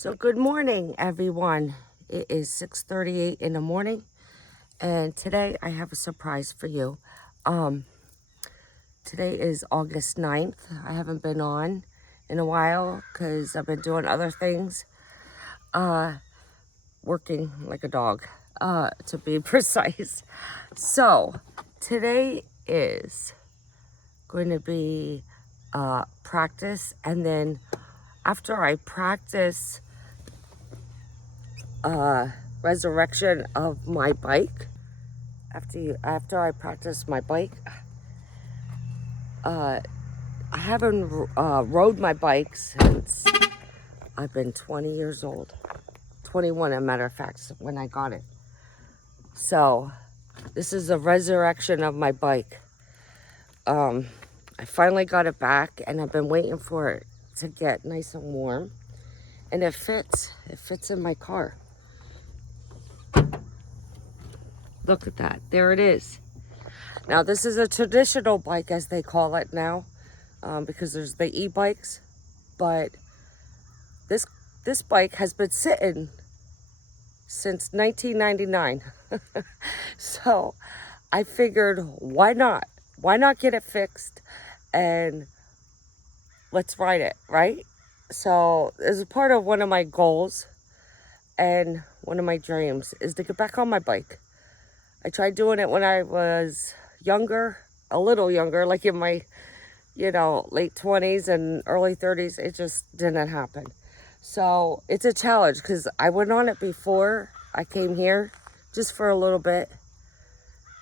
So good morning, everyone. It is 6:38 in the morning, and today I have a surprise for you. Today is August 9th. I haven't been on in a while because I've been doing other things, working like a dog, to be precise. So today is going to be practice, and then after I practice resurrection of my bike, after I practice my bike, I haven't rode my bike since I've been 20 years old. 21, as a matter of fact, when I got it. So this is a resurrection of my bike. I finally got it back, and I've been waiting for it to get nice and warm, and it fits in my car. Look at that, there it is. Now this is a traditional bike, as they call it now, because there's the e-bikes, but this bike has been sitting since 1999. So I figured, why not get it fixed and let's ride it, right? So as a part of one of my goals and one of my dreams is to get back on my bike. I tried doing it when I was younger, a little younger, like in my, late 20s and early 30s. It just didn't happen. So it's a challenge because I went on it before I came here just for a little bit.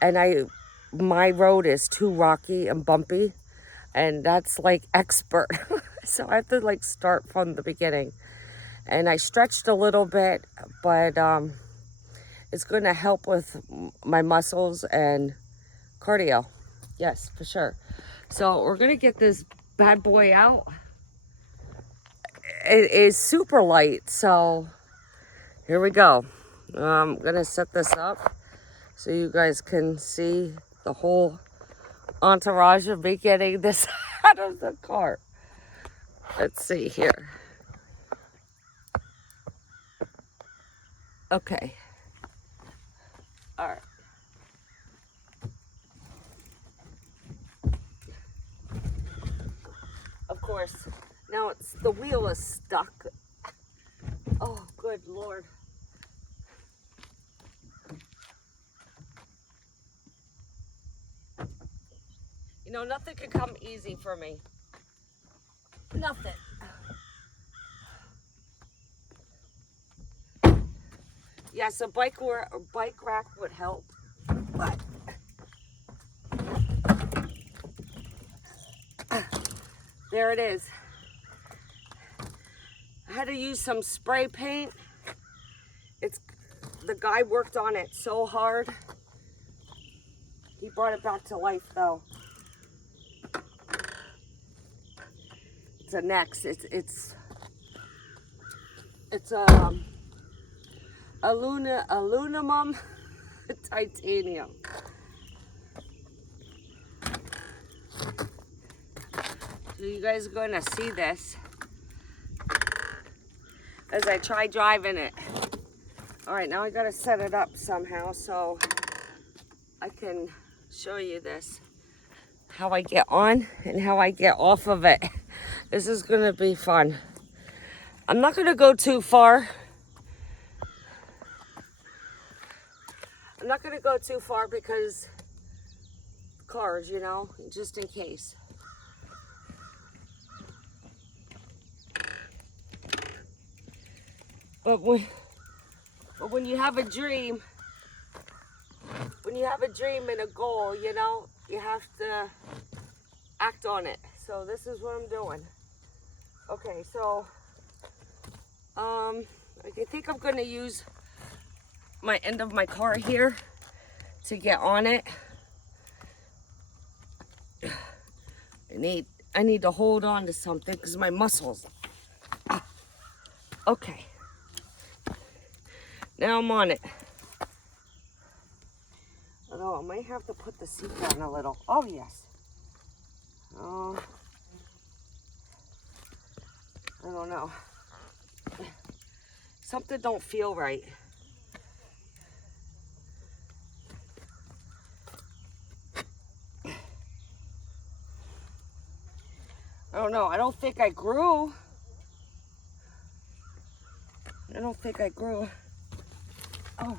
And my road is too rocky and bumpy, and that's like expert. So I have to start from the beginning. And I stretched a little bit, but it's going to help with my muscles and cardio. Yes, for sure. So we're going to get this bad boy out. It is super light, so here we go. I'm going to set this up so you guys can see the whole entourage of me getting this out of the car. Let's see here. Okay. All right. Of course, now the wheel is stuck. Oh, good Lord. Nothing could come easy for me. Nothing. Yes, a bike rack would help, but there it is. I had to use some spray paint. The guy worked on it so hard. He brought it back to life, though. It's a Nex. It's aluminum titanium. So you guys are going to see this as I try driving it. All right, now I got to set it up somehow so I can show you this, how I get on and how I get off of it. This is going to be fun. I'm not going to go too far. Because cars, just in case. But when you have a dream, and a goal, you have to act on it. So this is what I'm doing. Okay, so I think I'm going to use my end of my car here to get on it. I need to hold on to something because my muscles. Okay. Now I'm on it. Although I might have to put the seat down a little. Oh, yes. Oh, I don't know. Something don't feel right. I don't know. I don't think I grew. I don't think I grew. Oh.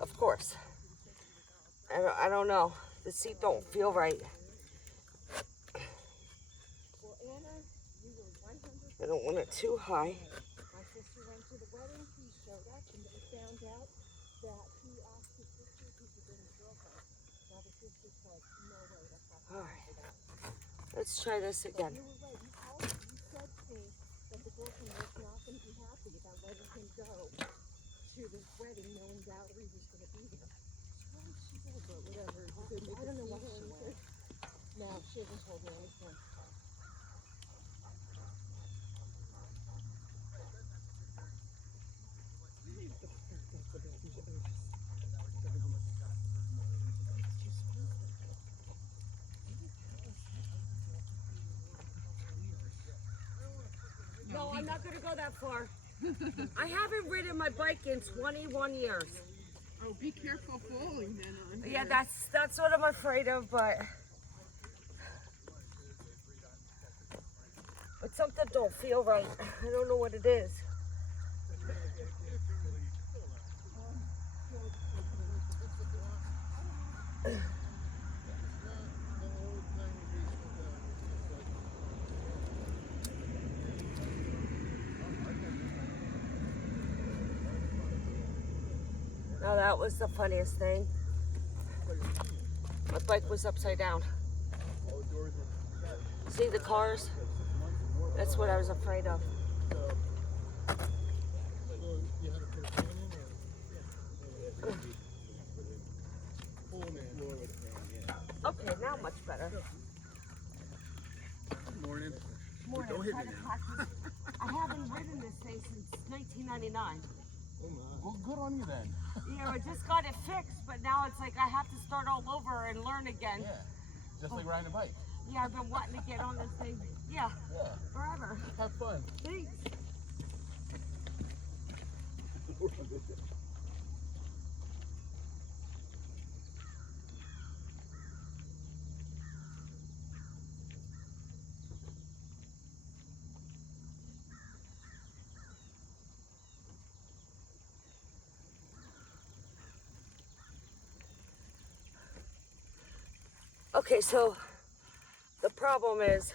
Of course. I don't know. The seat don't feel right. I don't want it too high. My sister went to the wedding, he showed up, and they found out that he asked his sister if he could bring his girlfriend. Now the sister said, no way, that's not All happening for that. right. Let's try this again. You were right, you called me, you said to me that the girlfriend was not going to be happy about letting him go to this wedding knowing Valerie was going to be there. Well, she did, but whatever. I don't know what she said. No, she hasn't told me anything. No, I'm not going to go that far. I haven't ridden my bike in 21 years. Oh, be careful falling then on Yeah, that's what I'm afraid of, but something don't feel right. I don't know what it is. Now that was the funniest thing. My bike was upside down. See the cars? That's what I was afraid of. Okay, now much better. Morning. Morning. Don't hit me Try to now. practice. I haven't ridden this thing since 1999. Well, good on you then. Yeah, I just got it fixed, but now it's like I have to start all over and learn again. Yeah, just like riding a bike. Yeah, I've been wanting to get on this thing. Yeah, Yeah, forever. have fun. Thanks. Okay, so the problem is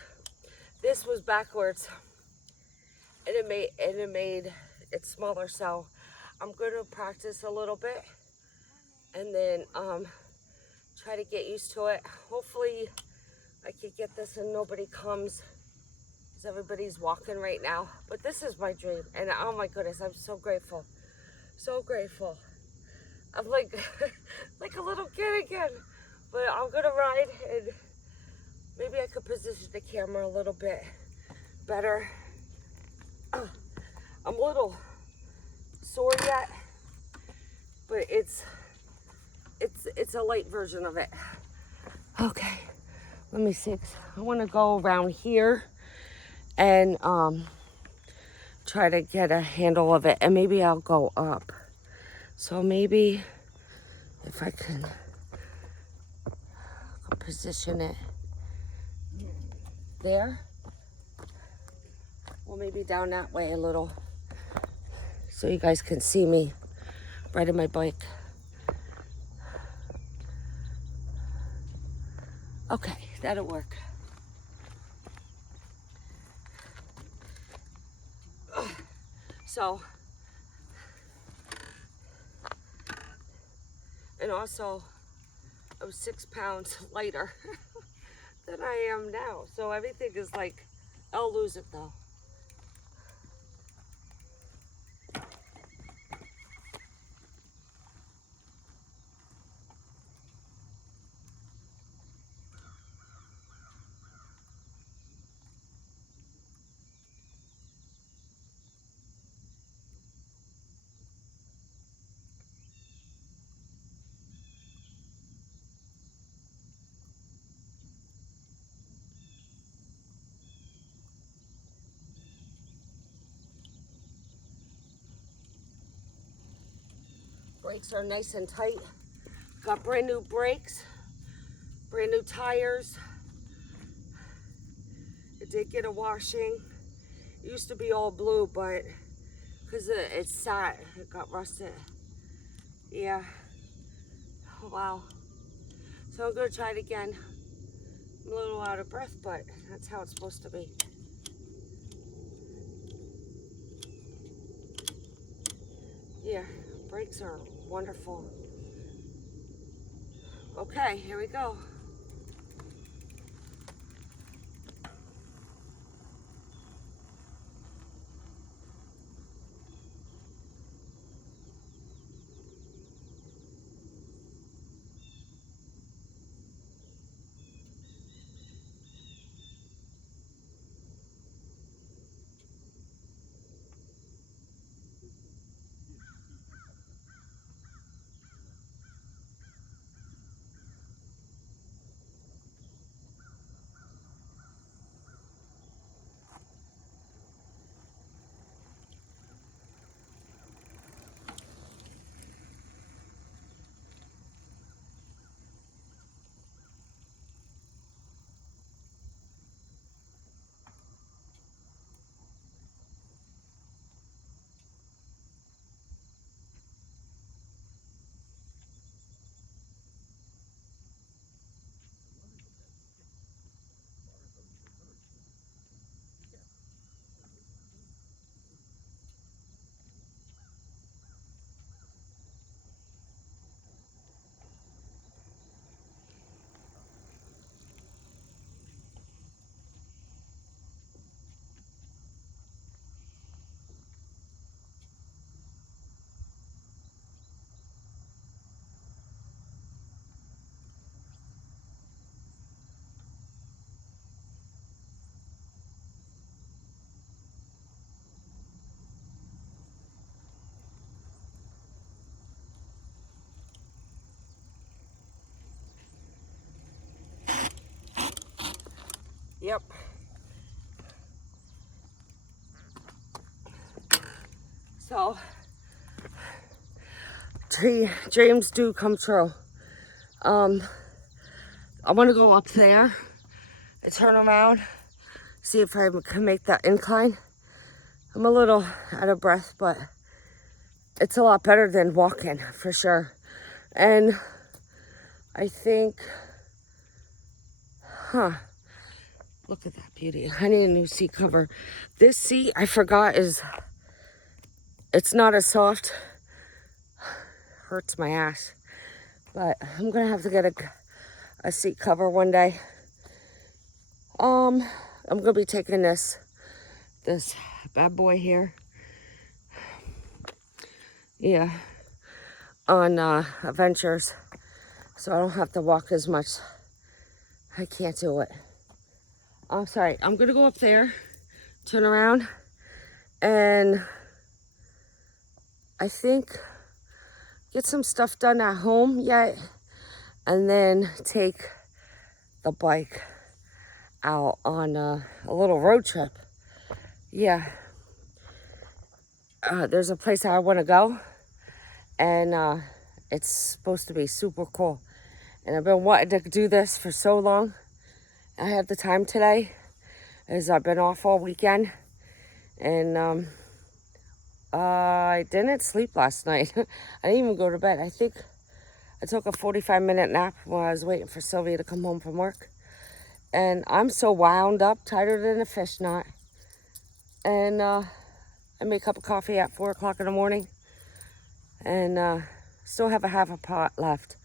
this was backwards and it made it smaller, so I'm going to practice a little bit and then try to get used to it. Hopefully I can get this and nobody comes because everybody's walking right now, but this is my dream and oh my goodness, I'm so grateful. So grateful. I'm like like a little kid again. But I'm gonna ride and maybe I could position the camera a little bit better. I'm a little sore yet, but it's a light version of it. Okay, let me see. I want to go around here and try to get a handle of it, and maybe I'll go up. So maybe if I can position it there, or maybe down that way a little, so you guys can see me riding my bike. Okay, that'll work. So, and also I was 6 pounds lighter than I am now. So everything is like, I'll lose it though. Brakes are nice and tight. Got brand new brakes, brand new tires. It did get a washing. It used to be all blue, but because it's sat, it got rusted. Yeah. Wow. So I'm gonna try it again. I'm a little out of breath, but that's how it's supposed to be. Yeah, brakes are wonderful. Okay, here we go. Yep. So, dreams do come true. I want to go up there and turn around, see if I can make that incline. I'm a little out of breath, but it's a lot better than walking for sure. And I think, look at that beauty. I need a new seat cover. This seat, I forgot, it's not as soft. Hurts my ass. But I'm gonna have to get a seat cover one day. I'm gonna be taking this bad boy here. Yeah. On adventures. So I don't have to walk as much. I can't do it. I'm sorry. I'm gonna go up there, turn around, and I think get some stuff done at home yet, and then take the bike out on a little road trip. Yeah. There's a place I want to go, and it's supposed to be super cool. And I've been wanting to do this for so long. I have the time today, as I've been off all weekend, and I didn't sleep last night. I didn't even go to bed. I think I took a 45-minute nap while I was waiting for Sylvia to come home from work. And I'm so wound up, tighter than a fish knot. And I made a cup of coffee at 4 o'clock in the morning. And still have a half a pot left.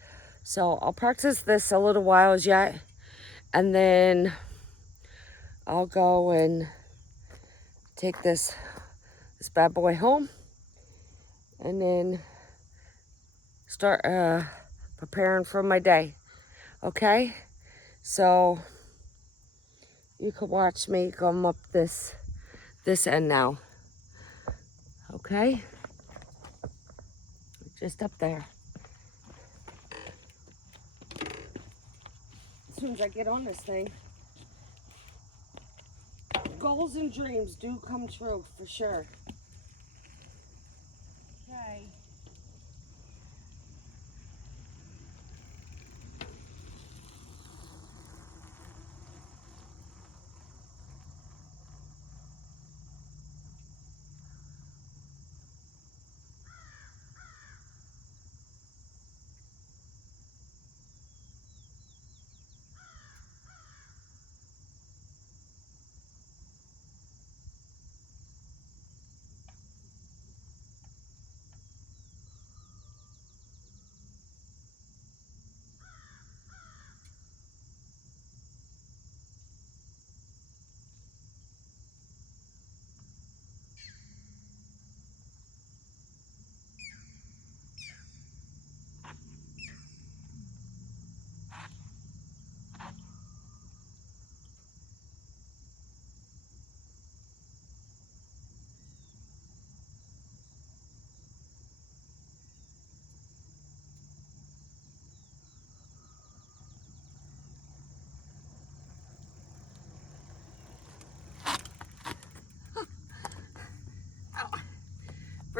So I'll practice this a little while as yet. And then I'll go and take this bad boy home. And then start preparing for my day. Okay? So you can watch me come up this end now. Okay? Just up there. As soon as I get on this thing, goals and dreams do come true for sure. Okay.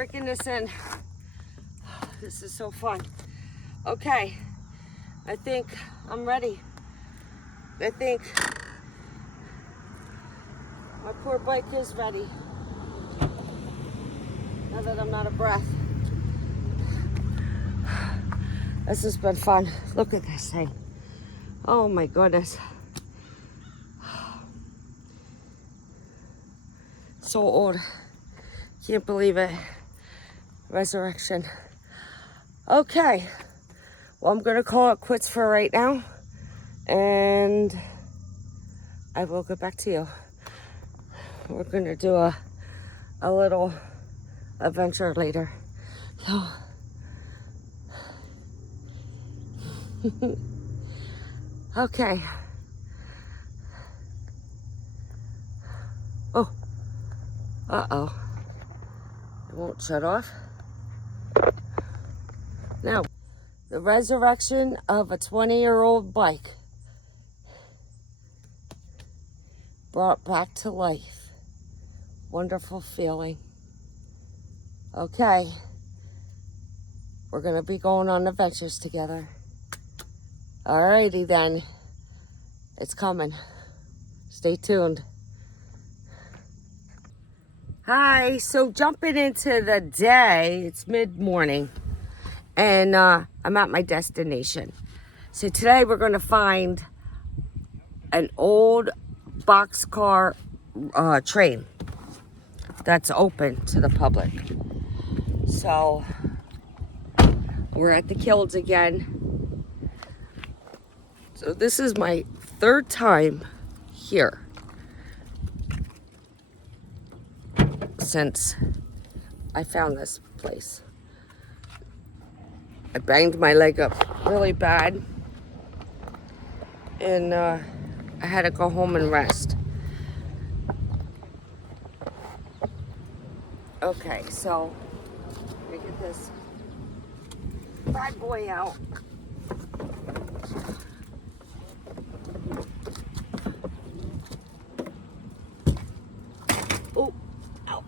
breaking this in. This is so fun. Okay, I think I'm ready. I think my poor bike is ready. Now that I'm out of breath. This has been fun. Look at this thing. Oh my goodness. So old. Can't believe it. Resurrection. Okay. Well, I'm gonna call it quits for right now. And I will get back to you. We're gonna do a little adventure later. So okay. Oh. Uh-oh. It won't shut off. Now, the resurrection of a 20-year-old bike. Brought back to life. Wonderful feeling. Okay. We're going to be going on adventures together. Alrighty then. It's coming. Stay tuned. Hi, so jumping into the day, it's mid-morning, and I'm at my destination. So today we're going to find an old boxcar train that's open to the public. So we're at the Kilns again. So this is my third time here since I found this place. I banged my leg up really bad, and I had to go home and rest. Okay, so let me get this bad boy out. Oh, ow.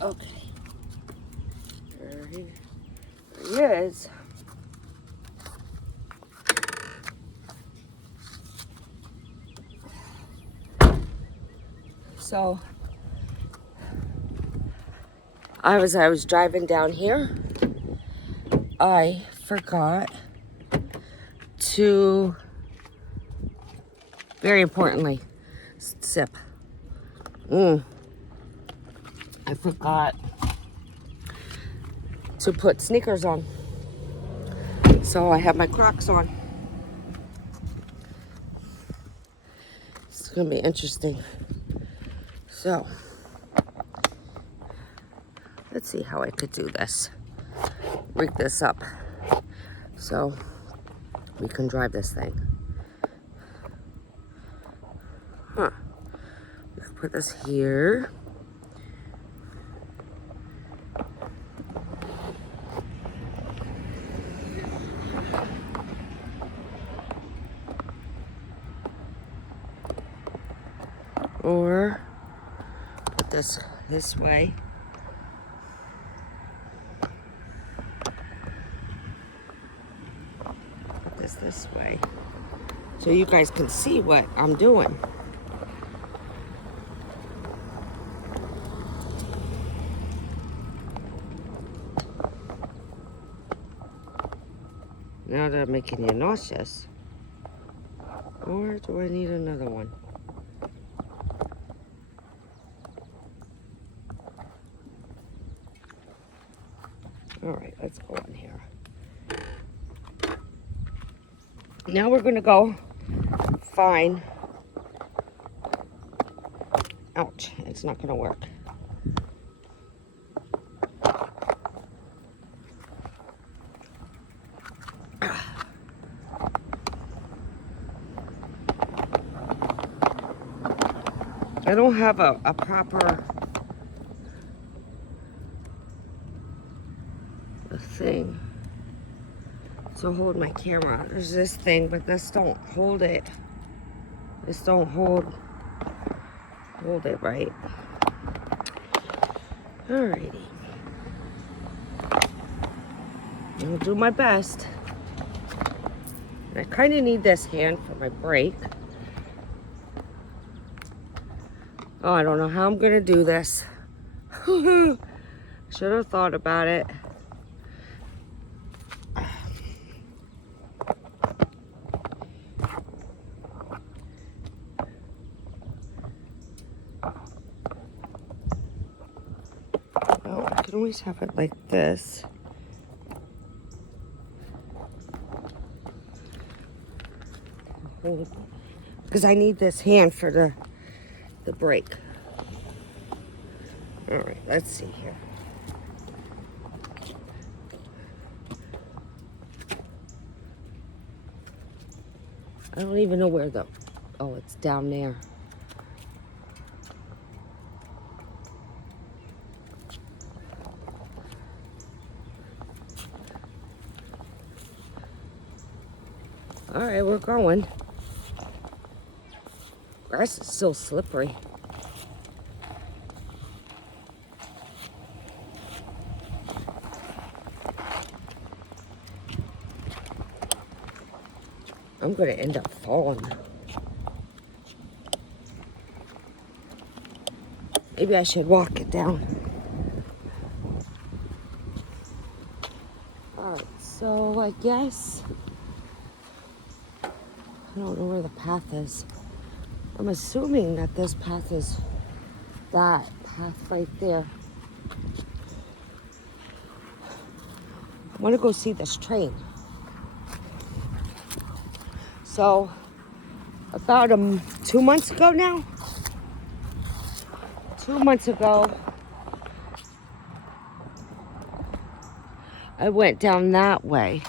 Okay. There he is. So I was driving down here. I forgot to, very importantly, sip. I forgot to put sneakers on. So I have my Crocs on. It's gonna be interesting. So let's see how I could do this. Rig this up so we can drive this thing. Huh. We can put this here. Or put this way. Put this way. So you guys can see what I'm doing. Now that I'm making you nauseous. Or do I need another one? All right, let's go on here. Now we're gonna go find, ouch, it's not gonna work. I don't have a proper thing to hold my camera. There's this thing, but this don't hold it. This don't hold hold it right. Alrighty. I'll do my best. I kind of need this hand for my brake. Oh, I don't know how I'm gonna do this. Should have thought about it. Oh, I can always have it like this. Because I need this hand for the brake. All right, let's see here. I don't even know where oh, it's down there. All right, we're going. Grass is still slippery. I'm gonna end up falling. Maybe I should walk it down. All right, so I guess, I don't know where the path is. I'm assuming that this path is that path right there. I want to go see this train. So, about 2 months ago now, 2 months ago, I went down that way,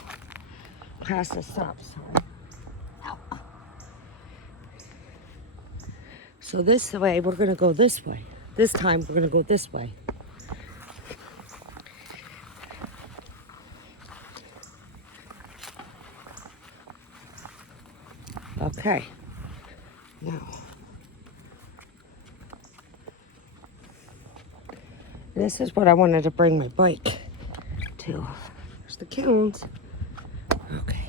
past the stop sign. Ow. So this way, we're gonna go this way. This time, we're gonna go this way. Okay, now, this is what I wanted to bring my bike to. There's the Kilns. Okay.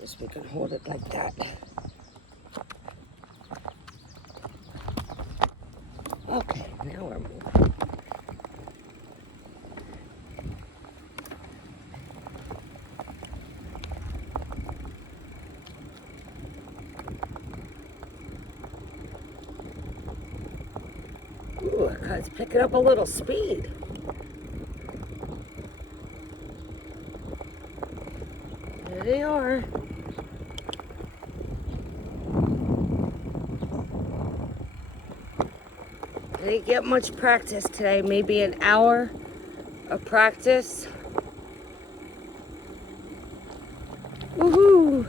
Guess we can hold it like that. Okay, now we're moving. Ooh, it's picking up a little speed. There they are. I didn't get much practice today, maybe an hour of practice. Woohoo!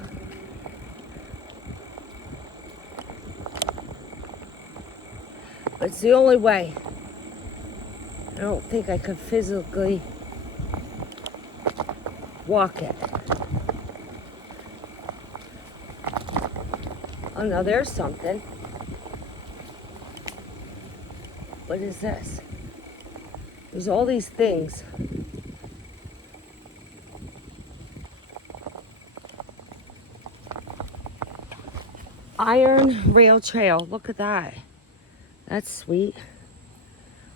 It's the only way. I don't think I could physically walk it. Oh no, there's something. What is this? There's all these things. Iron Rail Trail. Look at that. That's sweet.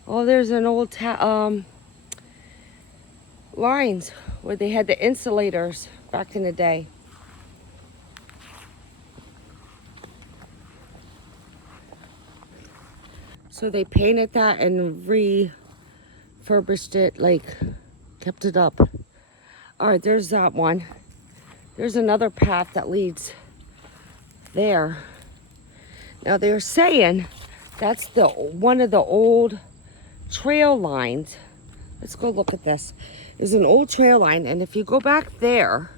Oh, there's an old lines where they had the insulators back in the day. So they painted that and refurbished it, like kept it up. All right, there's that one. There's another path that leads there. Now they're saying that's one of the old trail lines. Let's go look at this. There's an old trail line, and if you go back there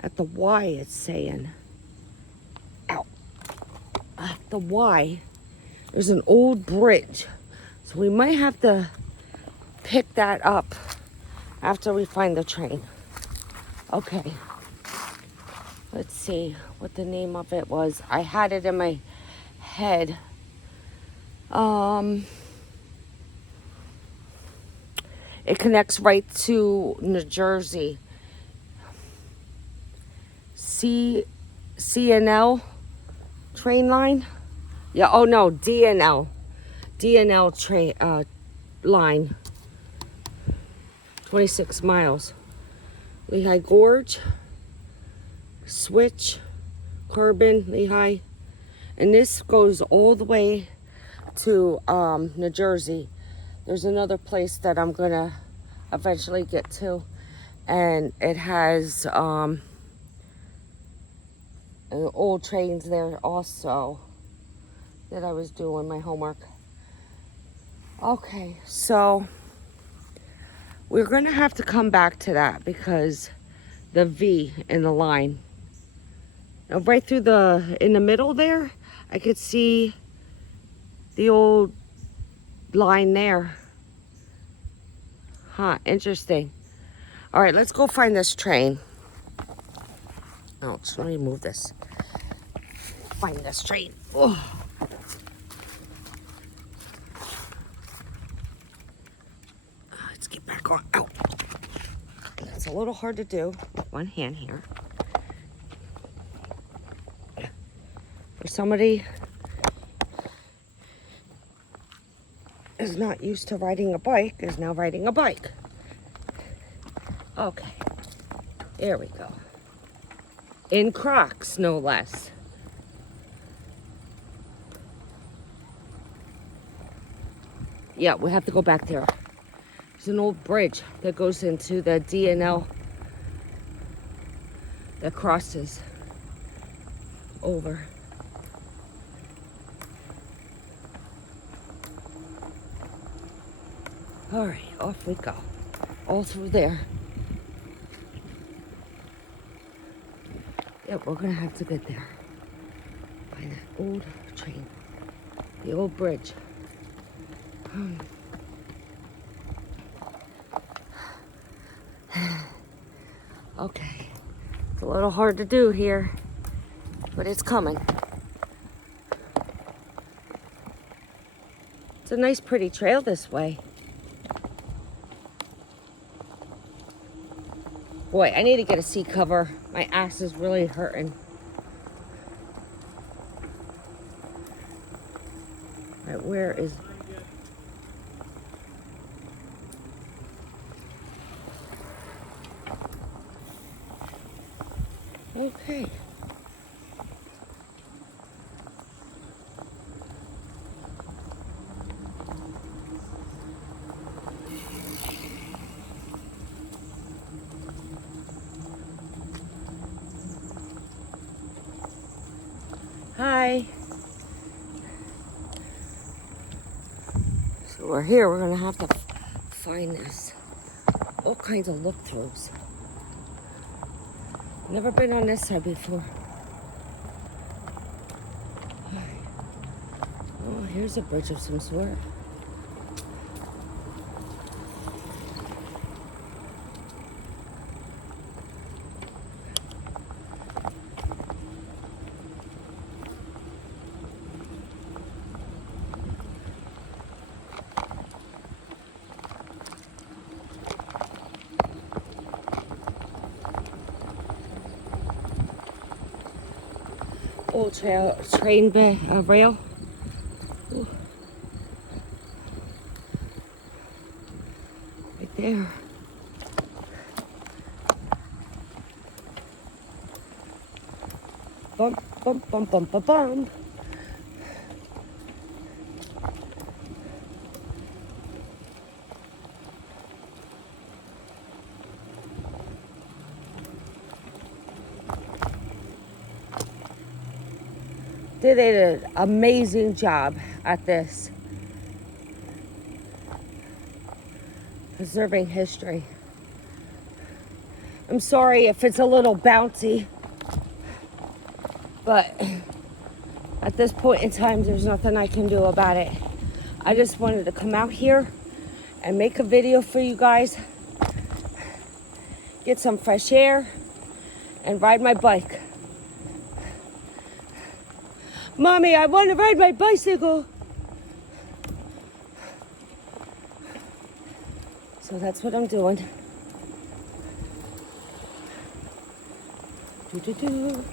at the Y, it's saying, ow, at the Y, there's an old bridge. So we might have to pick that up after we find the train. Okay. let's see what the name of it was. I had it in my head. It connects right to New Jersey. CNL train line? Yeah, oh no, DNL. DNL train line. 26 miles. Lehigh Gorge, Switch, Corbin, Lehigh. And this goes all the way to New Jersey. There's another place that I'm gonna eventually get to, and it has old trains there also that I was doing my homework. Okay, so we're gonna have to come back to that because the V in the line. Now right through in the middle there, I could see the old line there. Huh, interesting. All right, let's go find this train. Oh, let me move this. Find this train. Oh. Let's get back on. Ow. It's a little hard to do with one hand here. For somebody is not used to riding a bike, is now riding a bike. Okay, there we go. In Crocs, no less. Yeah, we have to go back there. There's an old bridge that goes into the DNL that crosses over. All right, off we go. All through there. Yep, we're gonna have to get there. By that old train. The old bridge. Okay. It's a little hard to do here, but it's coming. It's a nice pretty trail this way. Boy, I need to get a seat cover. My ass is really hurting. All right, where is... Okay. Hi. So we're here. We're gonna have to find this. All kinds of look-throughs. Never been on this side before. Oh, here's a bridge of some sort. Old train rail. Ooh. Right there. Bump, bump, bump, bump, bump, bump. They did an amazing job at this. Preserving history. I'm sorry if it's a little bouncy, but at this point in time, there's nothing I can do about it. I just wanted to come out here and make a video for you guys, get some fresh air, and ride my bike. Mommy, I want to ride my bicycle. So that's what I'm doing. Doo-doo-doo.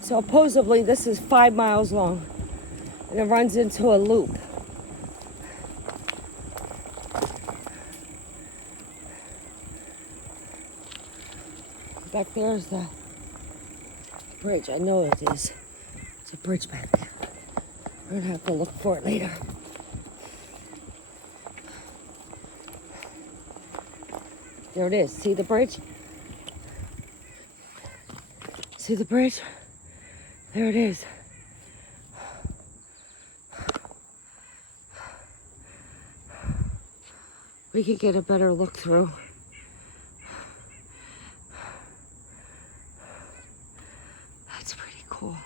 So supposedly this is 5 miles long and it runs into a loop. Back there is the bridge. I know it is. It's a bridge back there. We're gonna have to look for it later. There it is. See the bridge? See the bridge? There it is. We could get a better look through. That's pretty cool.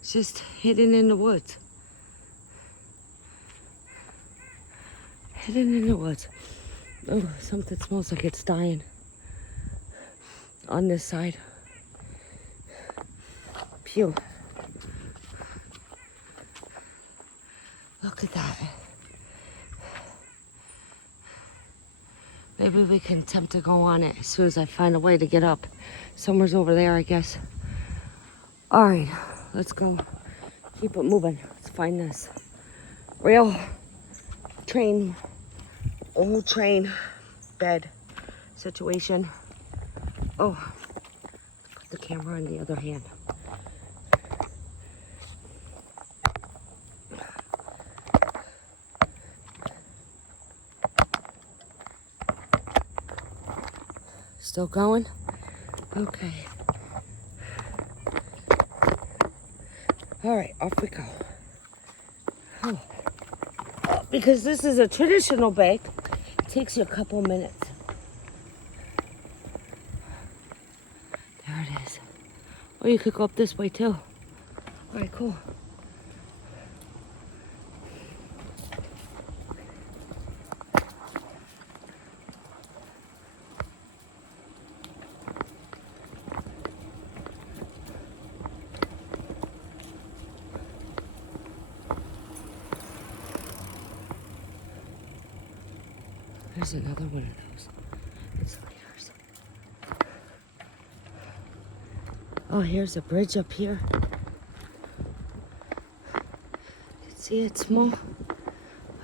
It's just hidden in the woods. Hidden in the woods. Oh, something smells like it's dying. On this side. Phew. Look at that. Maybe we can attempt to go on it as soon as I find a way to get up. Somewhere's over there, I guess. All right, let's go. Keep it moving. Let's find this rail train, old train bed situation. Oh, put the camera in the other hand. Still going? Okay. All right, off we go. Oh. Because this is a traditional bake, it takes you a couple minutes. There it is. Oh, you could go up this way too. All right, cool. There's another one of those escalators. Oh, here's a bridge up here. You can see it's small.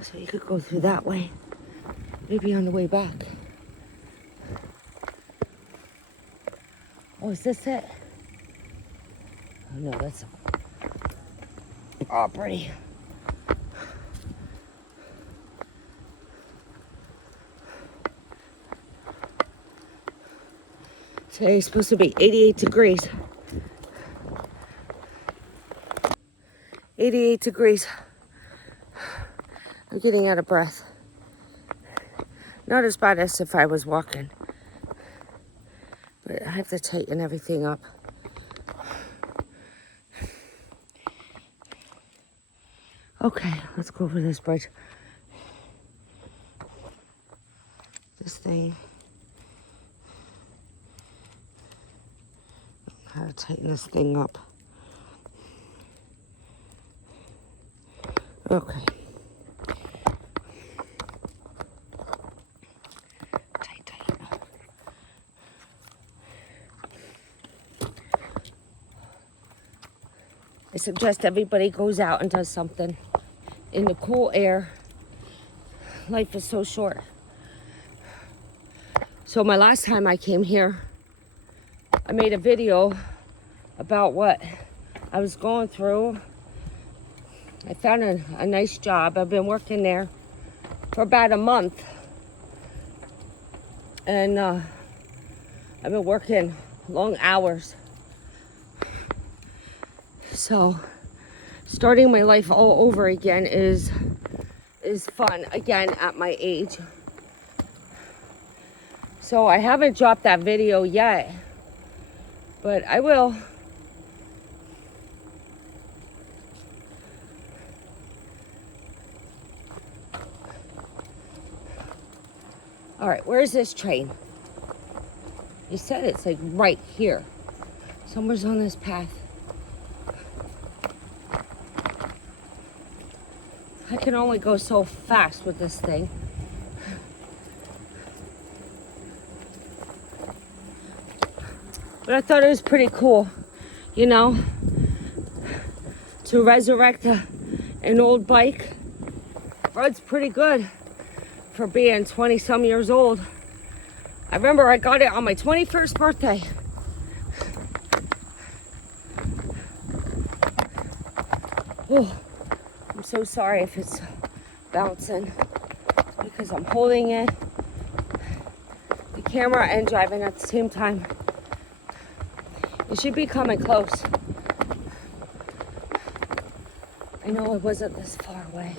So you could go through that way. Maybe on the way back. Oh, is this it? Oh no, that's pretty. Today is supposed to be 88 degrees. 88 degrees. I'm getting out of breath. Not as bad as if I was walking. But I have to tighten everything up. Okay, let's go over this bridge. This thing. How to tighten this thing up. Okay. Tight, tight. I suggest everybody goes out and does something in the cool air. Life is so short. So my last time I came here, I made a video about what I was going through. I found a nice job. I've been working there for about a month. And I've been working long hours. So starting my life all over again is fun again at my age. So I haven't dropped that video yet. But I will. All right, where's this train? You said it's like right here. Somewhere's on this path. I can only go so fast with this thing. But I thought it was pretty cool, you know, to resurrect an old bike. Rod's pretty good for being 20 some years old. I remember I got it on my 21st birthday. Oh, I'm so sorry if it's bouncing because I'm holding it, the camera and driving at the same time. It should be coming close. I know it wasn't this far away.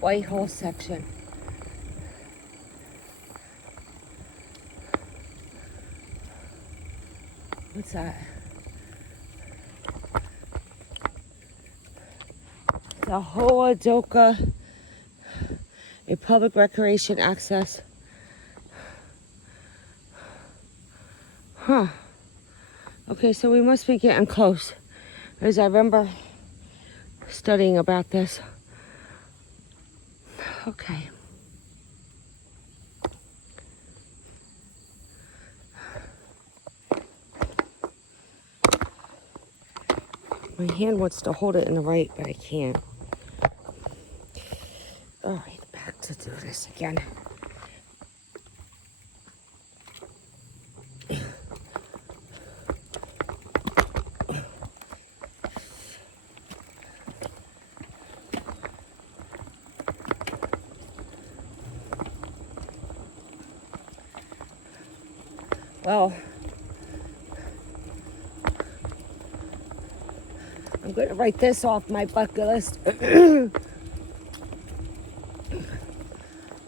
Whitehall section. What's that? The Hoadoka, a public recreation access. Huh. Okay, so we must be getting close. As I remember studying about this. Okay. My hand wants to hold it in the right, but I can't. All right, back to do this again. Well, I'm going to write this off my bucket list.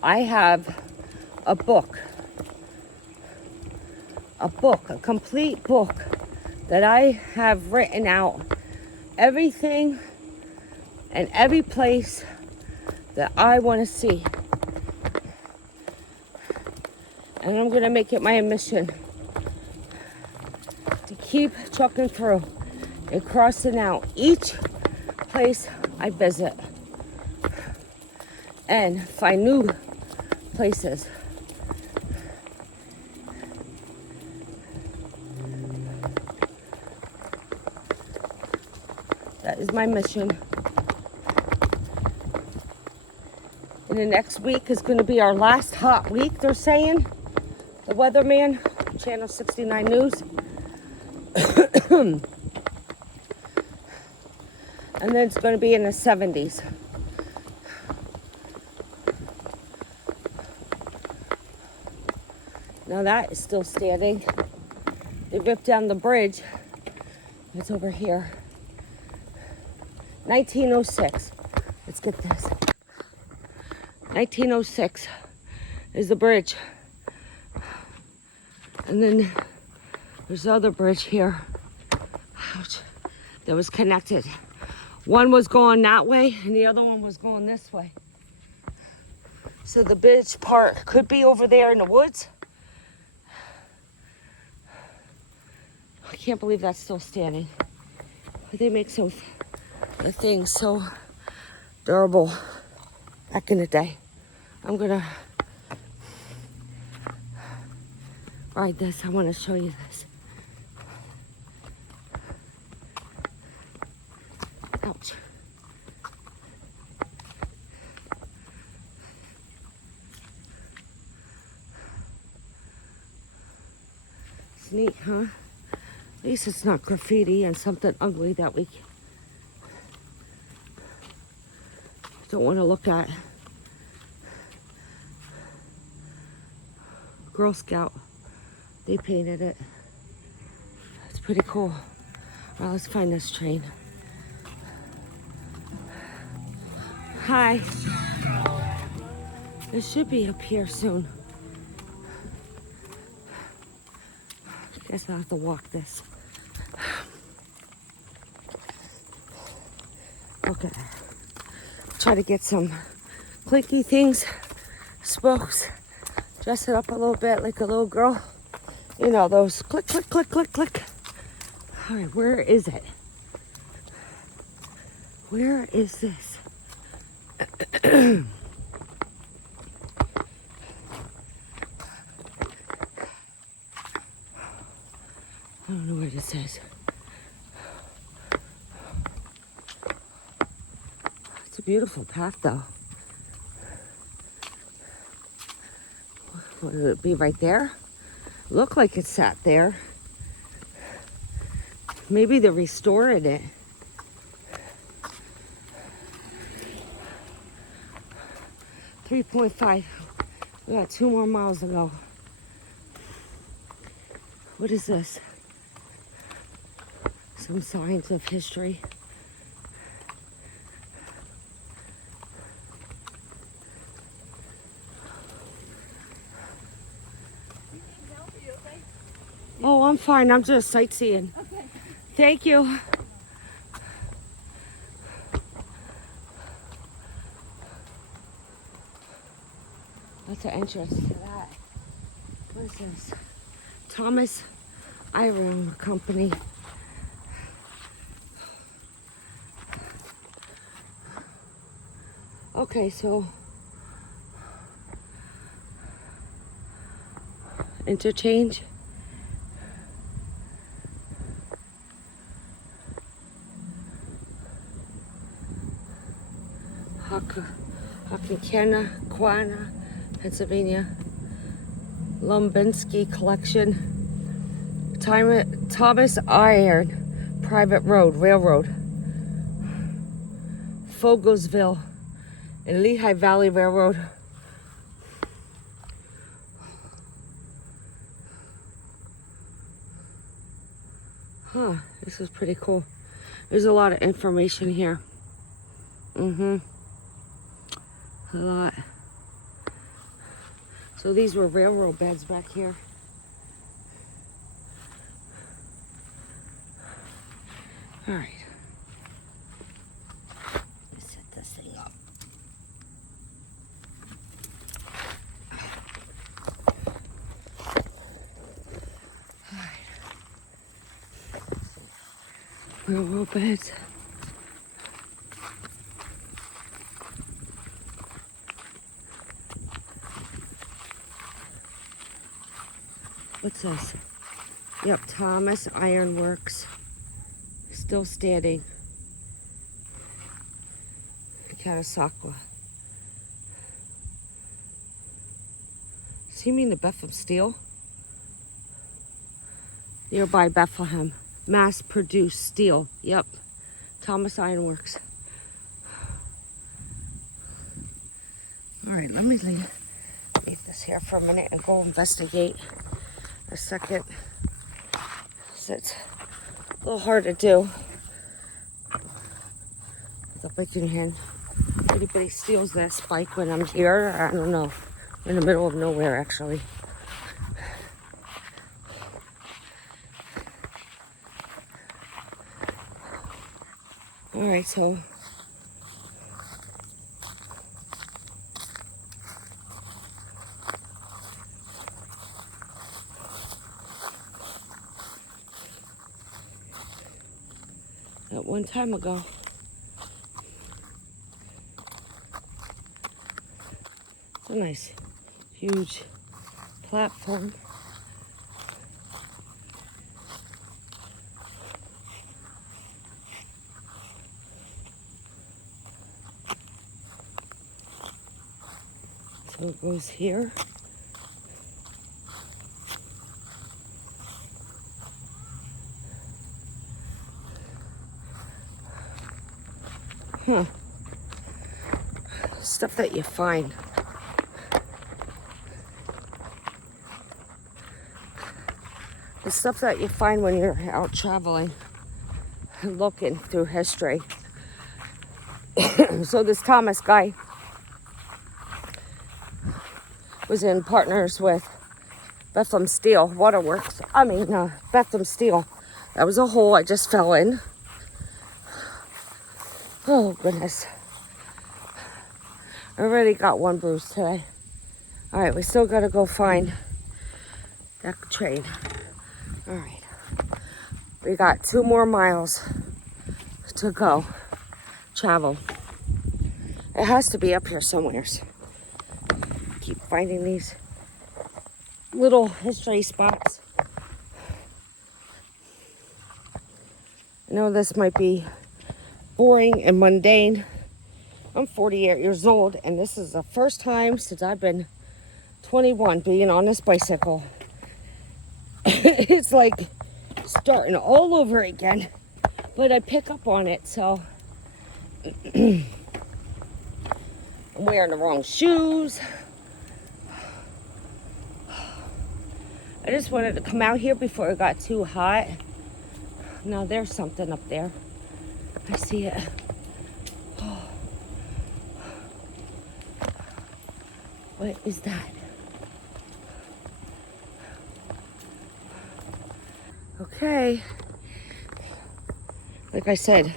I have a complete book that I have written out everything and every place that I want to see. And I'm going to make it my mission to keep trucking through and crossing out each place I visit and find new places. That is my mission. And the next week is going to be our last hot week, they're saying. The weatherman, Channel 69 News. And then it's going to be in the 70s. Now that is still standing. They ripped down the bridge. It's over here. 1906. Let's get this. 1906 is the bridge. And then there's the other bridge here. Ouch. That was connected. One was going that way and the other one was going this way. So the bridge part could be over there in the woods. I can't believe that's still standing. They make the things so durable back in the day. I'm gonna ride this. I want to show you this. Ouch. It's neat, huh? At least it's not graffiti and something ugly that we don't want to look at. Girl Scout. They painted it. It's pretty cool. Well, let's find this train. Hi. It should be up here soon. I guess I'll have to walk this. Okay. Try to get some clinky things, spokes, dress it up a little bit like a little girl. You know, those click, click, click, click, click. All right, where is it? Where is this? I don't know what it says. It's a beautiful path though. Would it be right there? Looked like it sat there. Maybe they're restoring it. .5. We got 2 more miles to go. What is this? Some signs of history. Oh, I'm fine. I'm just sightseeing. Okay. Thank you. That's an entrance to that. What is this? Thomas Iron Company. Okay, so interchange. Quana, Pennsylvania. Lumbinski Collection. Thomas Iron Private Road, Railroad. Fogelsville and Lehigh Valley Railroad. Huh, this is pretty cool. There's a lot of information here. A lot. So these were railroad beds back here. All right. Let's set this thing up. All right. Railroad beds. What's this? Yep, Thomas Iron Works. Still standing. Catasauqua. Does he mean the Bethlehem Steel? Nearby Bethlehem. Mass-produced steel. Yep. Thomas Iron Works. All right, let me leave this here for a minute and go investigate a second. It's a little hard to do with a breaking hand. If anybody steals this bike when I'm here, I don't know. We're in the middle of nowhere, actually. All right, so at one time ago, it's a nice, huge platform. So it goes here. Huh. Stuff that you find. The stuff that you find when you're out traveling and looking through history. So this Thomas guy was in partners with Bethlehem Steel Waterworks. Bethlehem Steel. That was a hole I just fell in. Oh, goodness. I already got one bruise today. All right, we still got to go find that train. All right. We got 2 more miles to go. travel. It has to be up here somewhere. Keep finding these little history spots. I know this might be boring and mundane. I'm 48 years old, and this is the first time since I've been 21 being on this bicycle. It's like starting all over again, but I pick up on it, so I'm wearing the wrong shoes. I just wanted to come out here before it got too hot. Now there's something up there. I see it. What is that? Okay. Like I said,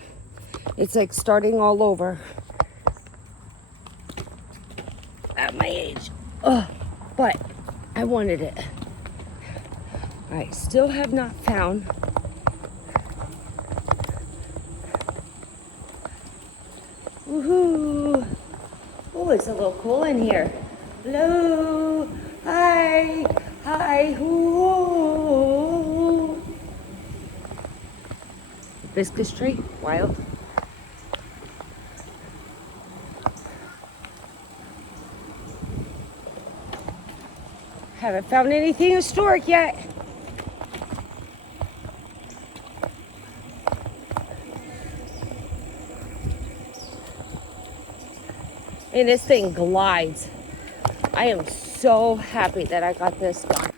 it's like starting all over at my age. But I wanted it. I still have not found woohoo! Oh, it's a little cool in here. Hello, hi, hi, whoo. Hibiscus tree, wild. Haven't found anything historic yet. And this thing glides. I am so happy that I got this one.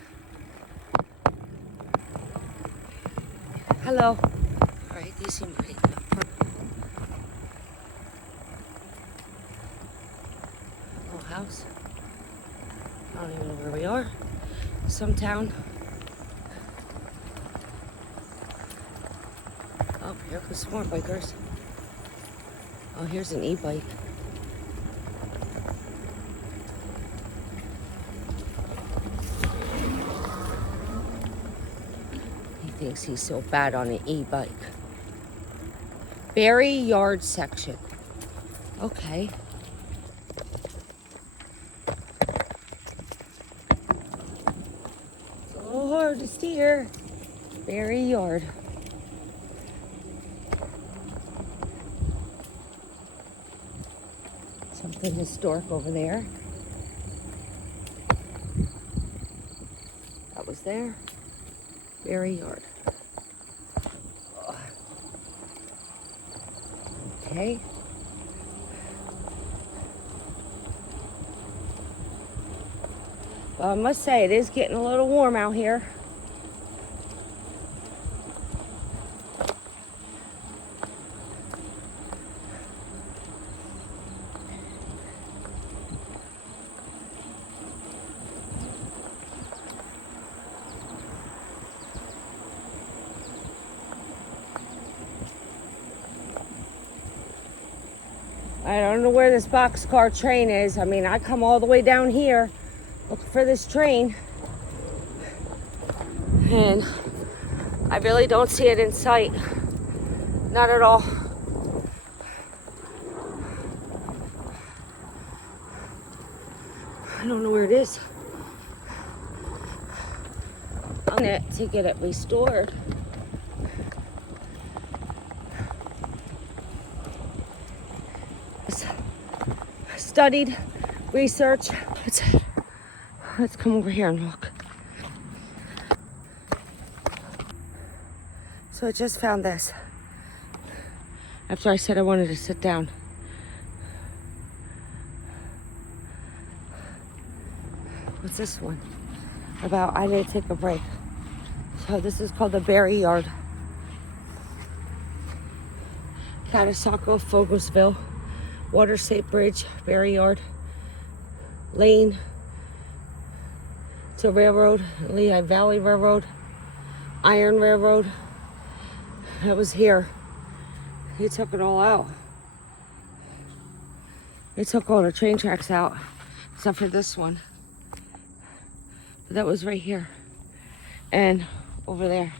Hello. All right, these seem pretty good. Little house. I don't even know where we are. Some town. Oh, here goes some more bikers. Oh, here's an e-bike. Thinks he's so bad on an e-bike. Berry yard section. Okay. It's a little hard to steer. Berry yard. Something historic over there. That was there. Berry yard. Okay. Well, I must say it is getting a little warm out here. I don't know where this boxcar train is. I mean, I come all the way down here looking for this train, and I really don't see it in sight. Not at all. I don't know where it is. I'm on it to get it restored. Studied, research. Let's come over here and look. So I just found this. After I said I wanted to sit down. What's this one? About I need to take a break. So this is called the Berry Yard. Catasauqua, Fogelsville. Water State Bridge, Berry Yard, Lane to Railroad, Lehigh Valley Railroad, Iron Railroad. That was here. He took it all out. They took all the train tracks out, except for this one. But that was right here and over there.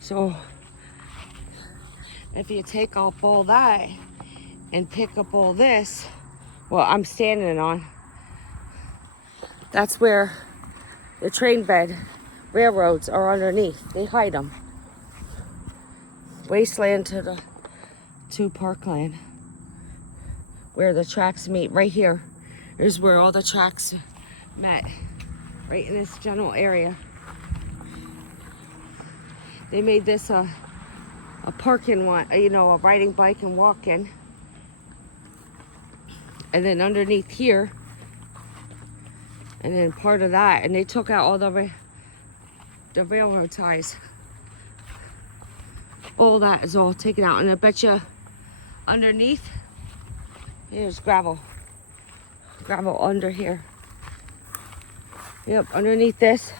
So if you take off all that, and pick up all this, well, I'm standing on, that's where the train bed railroads are underneath. They hide them. Wasteland to parkland, where the tracks meet. Right here is where all the tracks met, right in this general area. They made this a parking lot, you know, a riding bike and walking. And then underneath here, and then part of that, and they took out all the railroad ties. All that is all taken out, and I bet you underneath, here's gravel under here. Yep, underneath this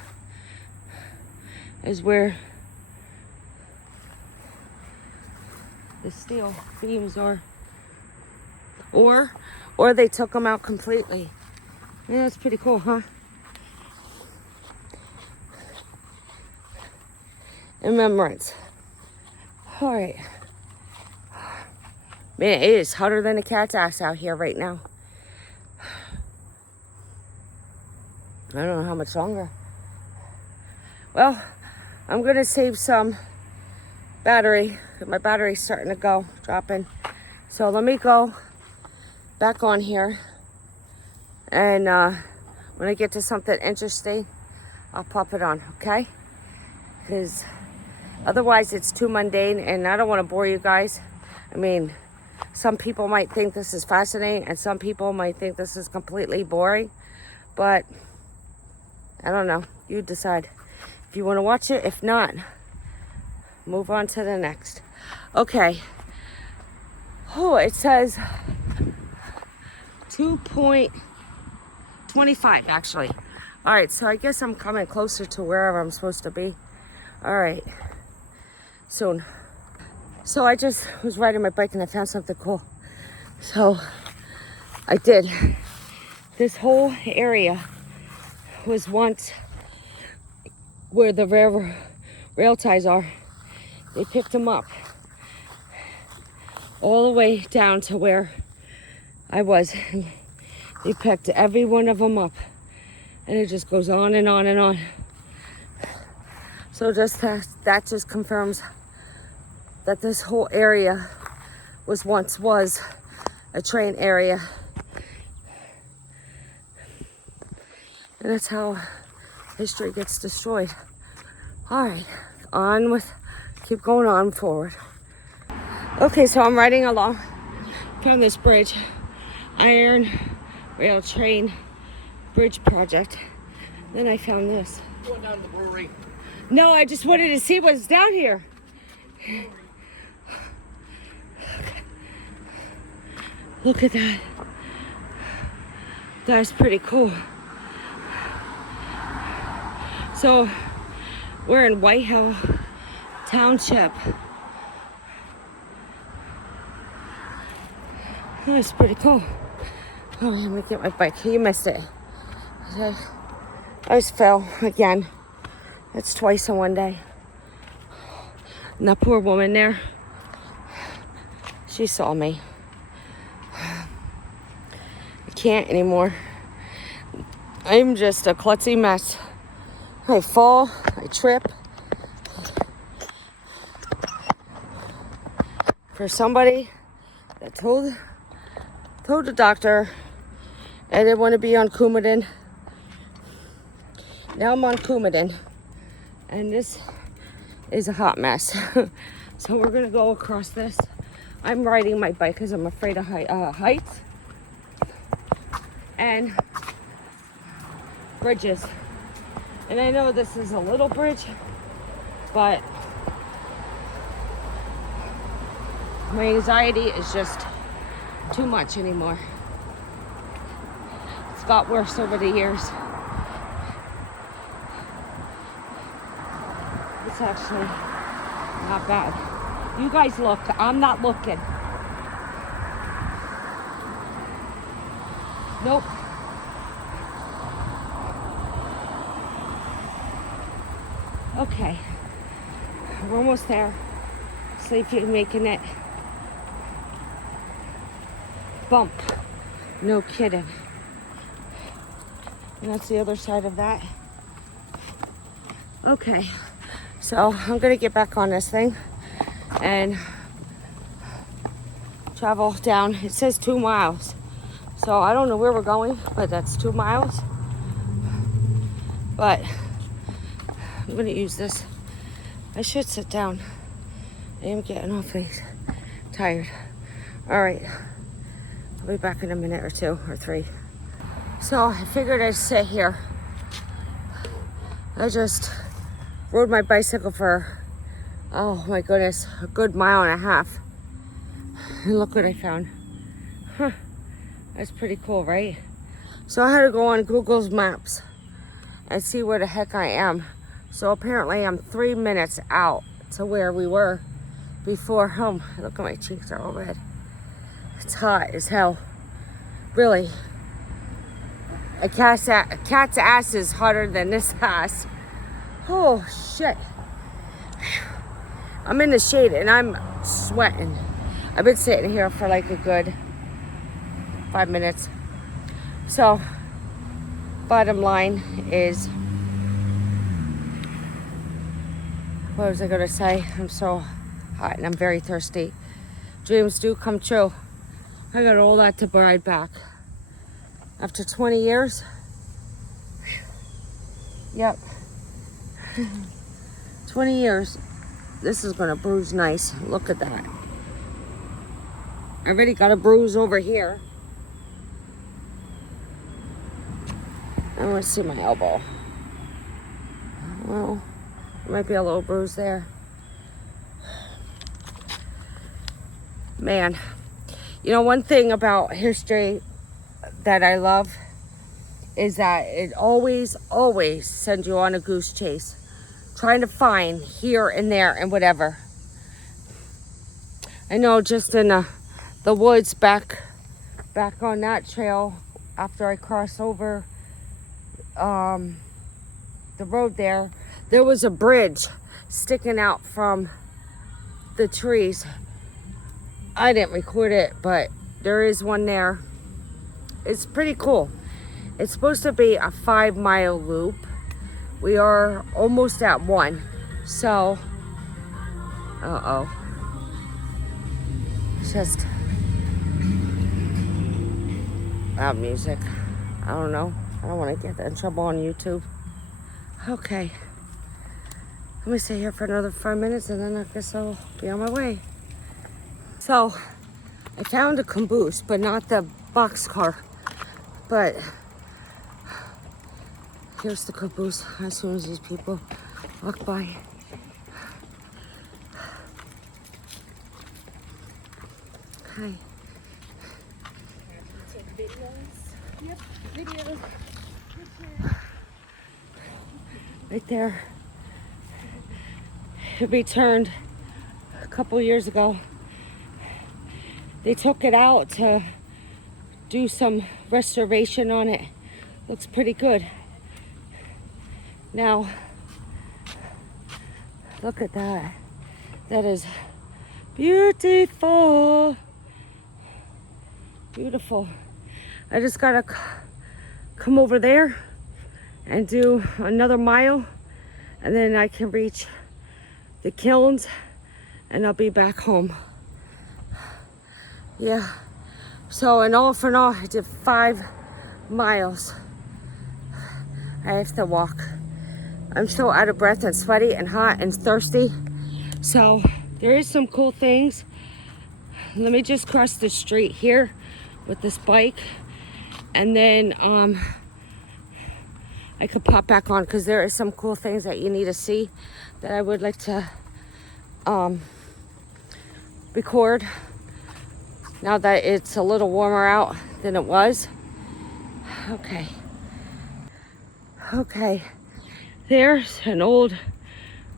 is where the steel beams are, or they took them out completely. Yeah, that's pretty cool, huh? In remembrance. All right. Man, it is hotter than a cat's ass out here right now. I don't know how much longer. Well, I'm gonna save some battery. My battery's starting to go, dropping. So let me go back on here. And when I get to something interesting, I'll pop it on, okay? Because otherwise it's too mundane and I don't want to bore you guys. I mean, some people might think this is fascinating and some people might think this is completely boring. But I don't know. You decide if you want to watch it. If not, move on to the next. Okay. Oh, it says 2.25 actually. All right, so I guess I'm coming closer to wherever I'm supposed to be. All right, soon. So I just was riding my bike and I found something cool. So I did. This whole area was once where the rail ties are. They picked them up all the way down to where I was. They picked every one of them up, and it just goes on and on and on. So just that just confirms that this whole area once was a train area, and that's how history gets destroyed. All right, keep going on forward. Okay, so I'm riding along from this bridge, Iron Rail Train Bridge Project. Then I found this. Going down to the brewery. No, I just wanted to see what's down here. Look at that. That's pretty cool. So we're in Whitehall Township. That's pretty cool. Oh, let me get my bike. You missed it. I just fell again. That's twice in one day. And that poor woman there, she saw me. I can't anymore. I'm just a klutzy mess. I fall, I trip. For somebody that told the doctor I didn't want to be on Coumadin. Now I'm on Coumadin. And this is a hot mess. So we're gonna go across this. I'm riding my bike because I'm afraid of heights and bridges. And I know this is a little bridge, but my anxiety is just too much anymore. It's got worse over the years. It's actually not bad. You guys look, I'm not looking. Nope. Okay, we're almost there. See if you're making it. bump. No kidding. And that's the other side of that. Okay, so I'm gonna get back on this thing and travel down. It says 2 miles. So I don't know where we're going, but that's 2 miles. But I'm gonna use this. I should sit down. I am getting awfully tired. All right, I'll be back in a minute or 2 or 3. So I figured I'd sit here. I just rode my bicycle for, oh my goodness, a good 1.5 miles. And look what I found. Huh, that's pretty cool, right? So I had to go on Google's Maps and see where the heck I am. So apparently I'm 3 minutes out to where we were before home. Look at my cheeks are all red. It's hot as hell. Really. A cat's ass is hotter than this ass. Oh shit. I'm in the shade and I'm sweating. I've been sitting here for like a good 5 minutes. So, bottom line is, what was I gonna say? I'm so hot and I'm very thirsty. Dreams do come true. I got all that to ride back. After 20 years. Yep. 20 years. This is gonna bruise nice. Look at that. I already got a bruise over here. I want to see my elbow. Well, there might be a little bruise there. Man, you know, one thing about history that I love is that it always sends you on a goose chase, trying to find here and there and whatever. I know just in the woods back on that trail after I crossed over the road there was a bridge sticking out from the trees. I didn't record it, but there is one there. It's pretty cool. It's supposed to be a 5-mile loop. We are almost at 1. So, just loud music. I don't know. I don't want to get in trouble on YouTube. Okay. Let me stay here for another 5 minutes and then I guess I'll be on my way. So, I found a caboose, but not the boxcar. But here's the caboose as soon as these people walk by. Hi. Take videos. Yep, videos. Right there. It returned a couple years ago. They took it out to do some restoration on it. Looks pretty good. Now, look at that. That is beautiful. Beautiful. I just gotta come over there and do another mile, and then I can reach the Kilns and I'll be back home. Yeah, so in all for all, I did 5 miles. I have to walk. I'm so out of breath and sweaty and hot and thirsty. So there is some cool things. Let me just cross the street here with this bike, and then I could pop back on because there is some cool things that you need to see that I would like to record now that it's a little warmer out than it was. Okay, there's an old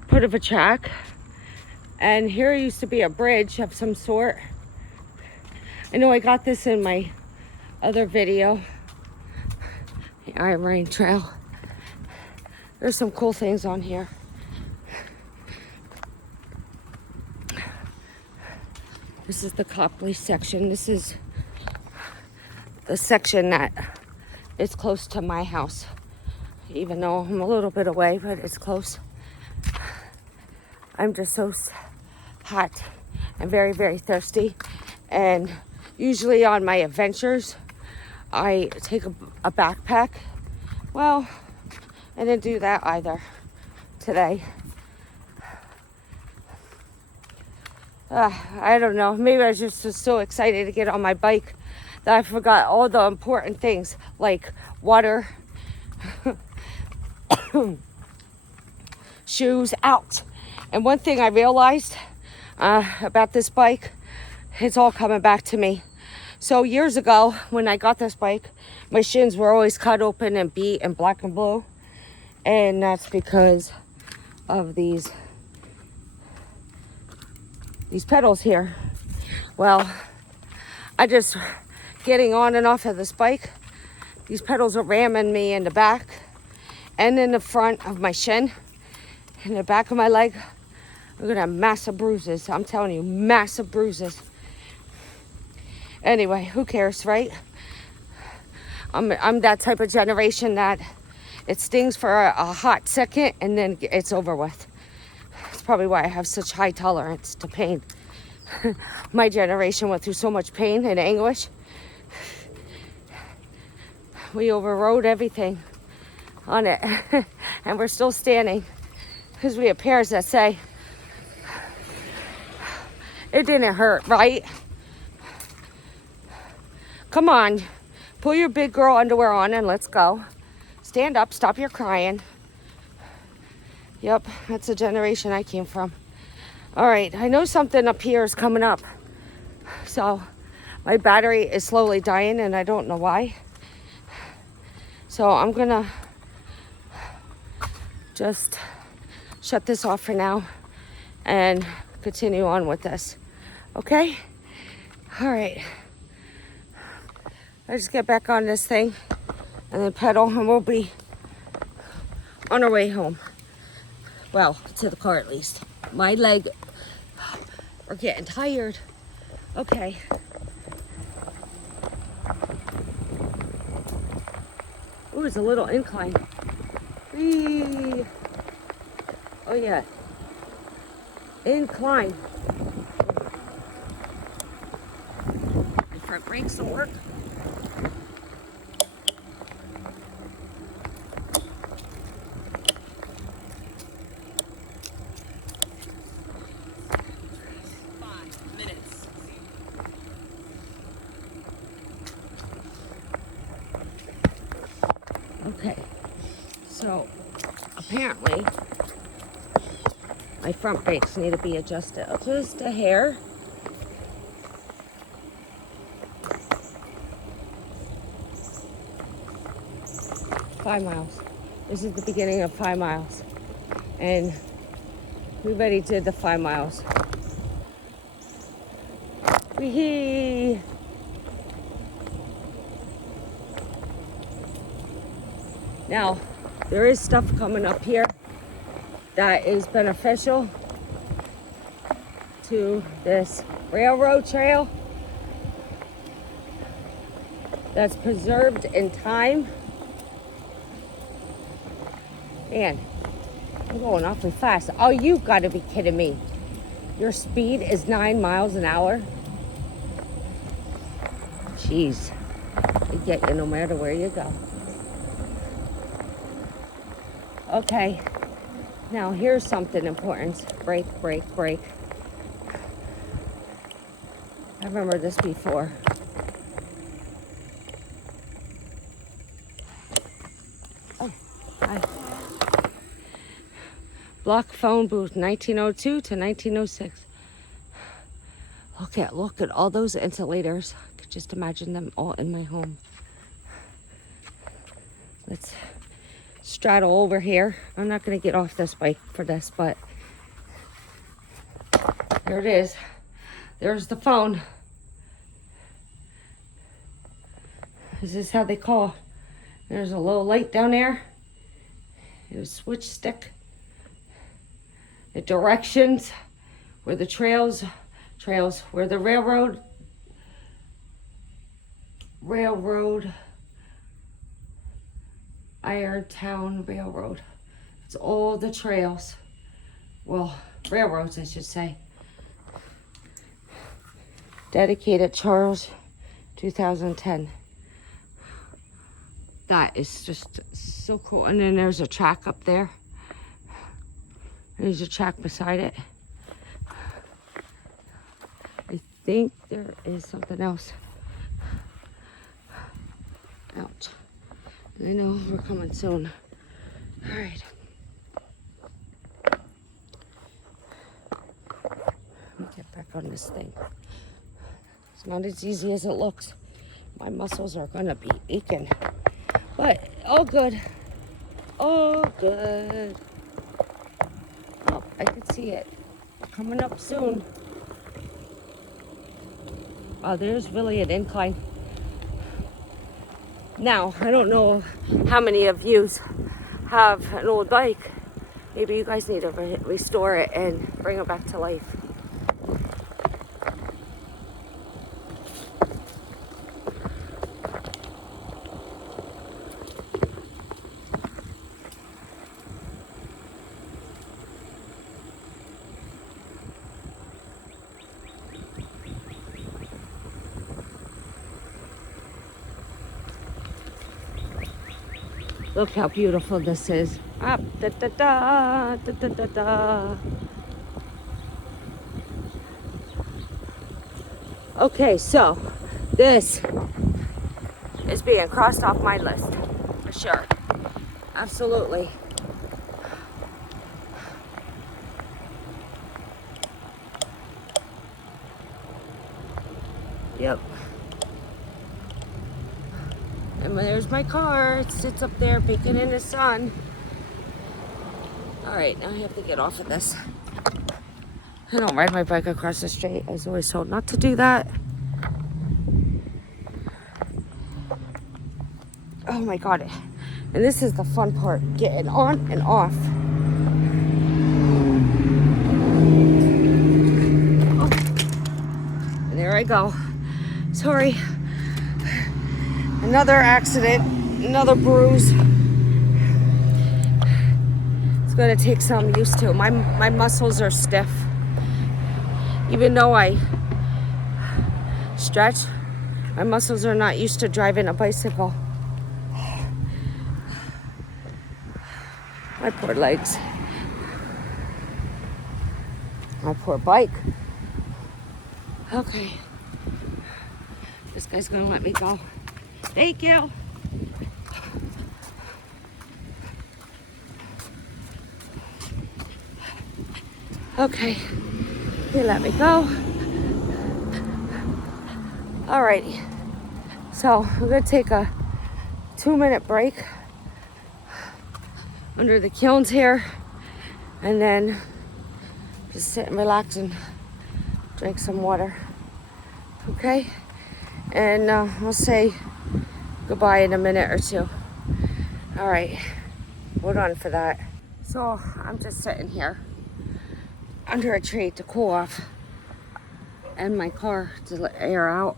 part of a track, and here used to be a bridge of some sort. I know I got this in my other video, the Iron Rain Trail. There's some cool things on here. This is the Copley section. This is the section that is close to my house, even though I'm a little bit away, but it's close. I'm just so hot and very, very thirsty. And usually on my adventures, I take a backpack. Well, I didn't do that either today. I don't know. Maybe I was just so excited to get on my bike that I forgot all the important things like water, shoes, out. And one thing I realized about this bike, it's all coming back to me. So years ago, when I got this bike, my shins were always cut open and beat and black and blue. And that's because of these pedals here. Well, I just getting on and off of this bike, these pedals are ramming me in the back and in the front of my shin, in the back of my leg. I'm gonna have massive bruises. I'm telling you, massive bruises. Anyway, who cares, right? I'm that type of generation that it stings for a hot second and then it's over with. It's probably why I have such high tolerance to pain. My generation went through so much pain and anguish. We overrode everything on it. And we're still standing because we have parents that say, it didn't hurt, right? Come on, pull your big girl underwear on and let's go. Stand up, stop your crying. Yep, that's the generation I came from. All right, I know something up here is coming up. So my battery is slowly dying and I don't know why. So I'm gonna just shut this off for now and continue on with this. Okay? All right. I just get back on this thing and then pedal and we'll be on our way home. Well, to the car at least. My leg are getting tired. Okay. Ooh, it's a little incline. Whee. Oh yeah. Incline. My front brakes don't work. Okay, so apparently my front brakes need to be adjusted just a hair. Five miles. This is the beginning of 5 miles. And we already did the 5 miles. Wee-hee! Now, there is stuff coming up here that is beneficial to this railroad trail that's preserved in time. Man, I'm going awfully fast. Oh, you've got to be kidding me. Your speed is 9 miles an hour? Jeez, they get you no matter where you go. Okay, now here's something important. Brake, brake, brake. I remember this before. Oh, hi. Block phone booth, 1902 to 1906. Look at all those insulators. I could just imagine them all in my home. Let's straddle over here. I'm not going to get off this bike for this, but there it is. There's the phone. Is this how they call? There's a little light down there. There's a switch stick. The directions where the trails, where the railroad Railroad, Irontown Railroad. It's all the trails. Well, railroads, I should say. Dedicated Charles, 2010. That is just so cool. And then there's a track up there. There's a track beside it. I think there is something else. Ouch. I know we're coming soon. All right. Let me get back on this thing. It's not as easy as it looks. My muscles are gonna be aching. But all good. All good. Oh, I can see it. Coming up soon. Wow, there's really an incline. Now, I don't know how many of you have an old bike. Maybe you guys need to restore it and bring it back to life. Look how beautiful this is. Up, da da da, da da da da. Okay, so this is being crossed off my list for sure. Absolutely. Yep. And there's my car. It sits up there baking in the sun. All right, now I have to get off of this. I don't ride my bike across the street. I was always told not to do that. Oh my God. And this is the fun part, getting on and off. Oh. And there I go. Sorry. Another accident, another bruise. It's gonna take some used to. My muscles are stiff. Even though I stretch, my muscles are not used to driving a bicycle. My poor legs. My poor bike. Okay. This guy's gonna let me go. Thank you. Okay, he let me go. Alrighty, so we're gonna take a 2-minute break under the Kilns here, and then just sit and relax and drink some water. Okay, and we'll say goodbye in a minute or two. All right, hold on for that. So I'm just sitting here under a tree to cool off, and my car to let air out.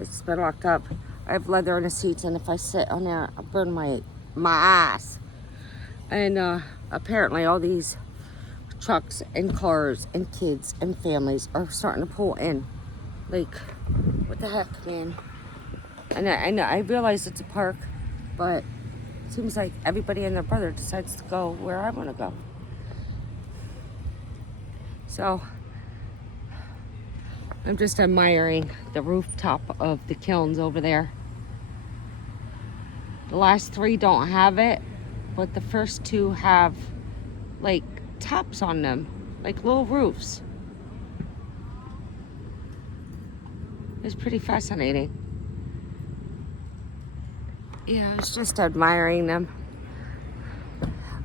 It's been locked up. I have leather in the seats, and if I sit on there, I'll burn my ass. And apparently all these trucks and cars and kids and families are starting to pull in. Like, what the heck, man? And I realize it's a park, but it seems like everybody and their brother decides to go where I want to go. So I'm just admiring the rooftop of the Kilns over there. The last 3 don't have it, but the first 2 have like tops on them, like little roofs. It's pretty fascinating. Yeah, I was just admiring them.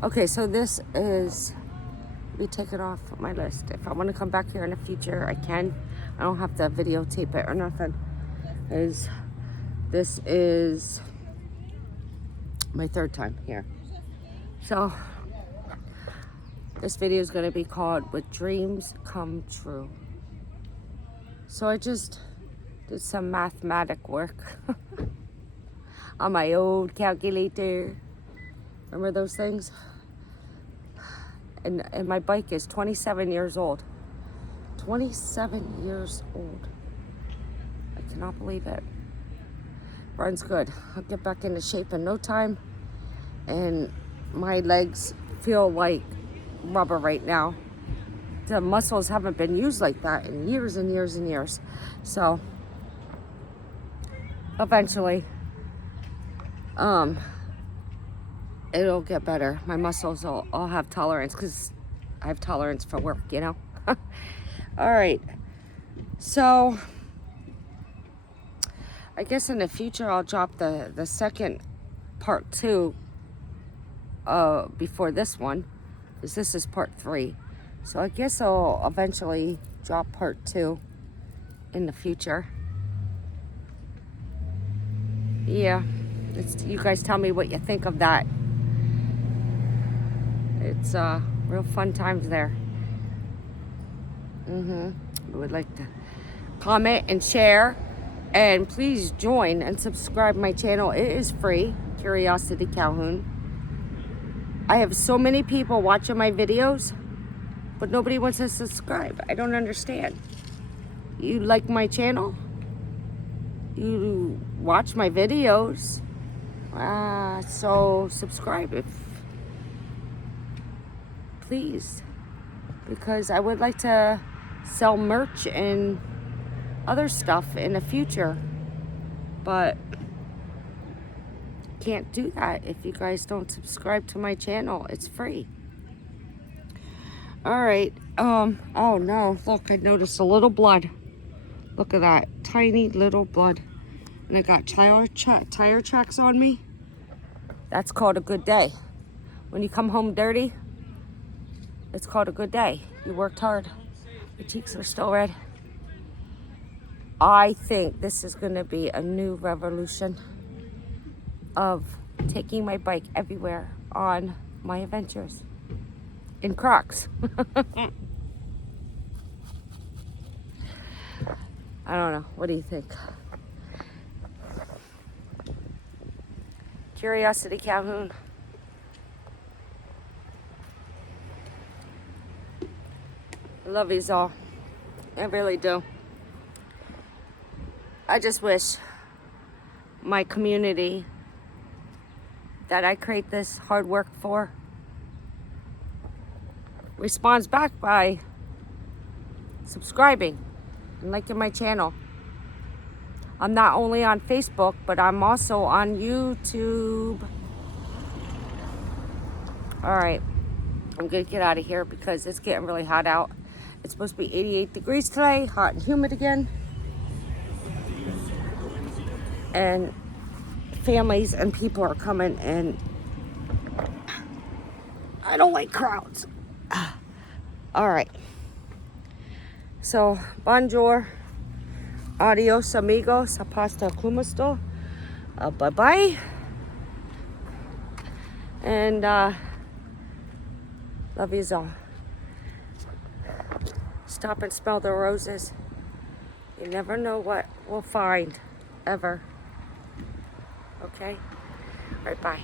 Okay, so this is, we take it off my list. If I want to come back here in the future, I can. I don't have to videotape it or nothing. This is my 3rd time here. So this video is going to be called "What Dreams Come True." So I just Did some mathematic work on my old calculator. Remember those things? And my bike is 27 years old. 27 years old. I cannot believe it. Runs good. I'll get back into shape in no time. And my legs feel like rubber right now. The muscles haven't been used like that in years and years and years. So eventually, it'll get better. My muscles will all have tolerance because I have tolerance for work, you know? All right. So I guess in the future, I'll drop the second part 2 before this one, because this is part 3. So I guess I'll eventually drop part 2 in the future. Yeah, you guys tell me what you think of that. It's real fun times there. I would like to comment and share, and please join and subscribe my channel. It is free, Curiosity Calhoun. I have so many people watching my videos, but nobody wants to subscribe. I don't understand. You like my channel? You watch my videos? So subscribe please, because I would like to sell merch and other stuff in the future, but can't do that if you guys don't subscribe to my channel. It's free. All right. Oh no, look, I noticed a little blood. Look at that, tiny little blood. And I got tire tracks on me. That's called a good day. When you come home dirty, it's called a good day. You worked hard. Your cheeks are still red. I think this is gonna be a new revolution of taking my bike everywhere on my adventures in Crocs. I don't know. What do you think? Curiosity Calhoun. I love yous all. I really do. I just wish my community that I create this hard work for responds back by subscribing and liking my channel. I'm not only on Facebook, but I'm also on YouTube. All right, I'm gonna get out of here because it's getting really hot out. It's supposed to be 88 degrees today, hot and humid again. And families and people are coming, and I don't like crowds. All right. So, bonjour, adios amigos, hasta klumasto, bye-bye. And love yous all. Stop and smell the roses. You never know what we'll find, ever. Okay? All right, bye.